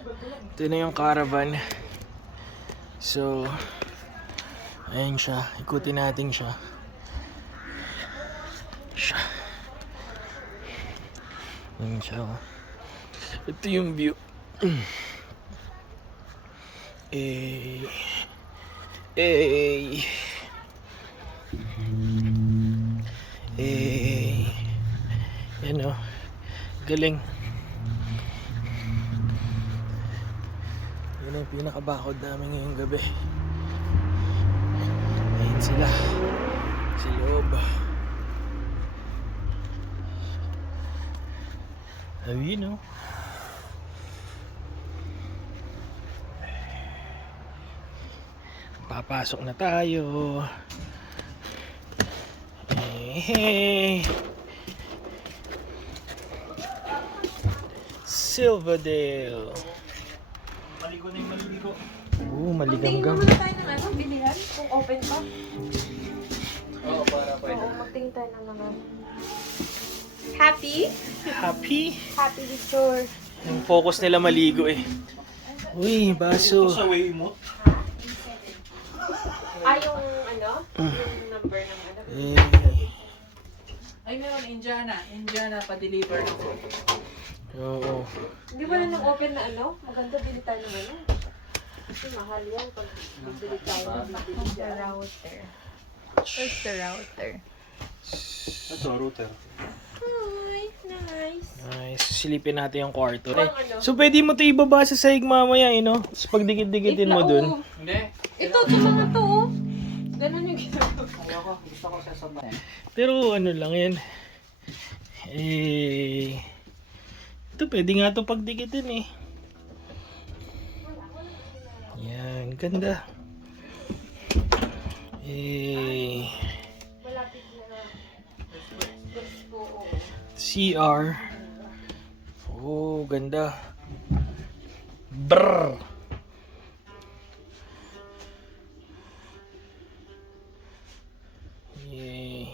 Ito na yung caravan. So, ayun siya. Ikutin natin siya. Ayun siya. Ito yung view. Eh. Eh. Eh. Yan o. Galing. Yan ang pinakabakod namin ngayong gabi. Ayun sila. Sa loob. Ayun o. Papasok na tayo. Hey. Silverdale. Maligo na yung maligo. Oo, Magtingin maligamgam. naman tayo ng ano, bilihan, kung open pa. Oo, para pa Oo, magtingin tayo ng mga... Happy? Happy? Happy Victor. Yung focus nila maligo eh. Uy, baso. Sa way mo. Yung ano? Yung number ng ano? Eh. Ay, meron Indiana pa-deliver ng food. Oo. Hindi ba na nang open na ano? Maganda, bili tayo ng ano? Kasi mahal yan pag bibili tayo. The router. Where's the router? Ito, router. Hi, nice. Nice. Silipin natin yung kwarto. Pang ano? So, pwede mo ito ibaba sa sahig mamaya, eh, no? Tapos pag dikit-dikitin mo dun. Hindi. Ito mga to, oh. Ganun yung ginagawa. Ayoko, gusto ko sa sabay. Pero ano lang yan. Eh. Ito, pwede nga ito pagdikitin eh. Yan, ganda. Eh. Malapit na. CR. Oh, ganda. Brrr. Yay.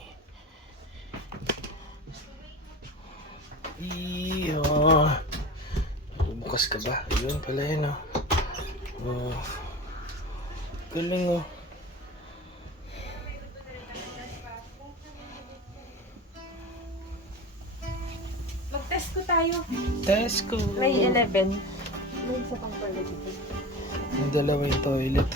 Iyo. Bukas ka ba? Ayun pala yun oh. Oh. Galing oh. Mag-test ko tayo. Tesco. May 11. May isa pang pala dito. Ang dalawa yung toilet.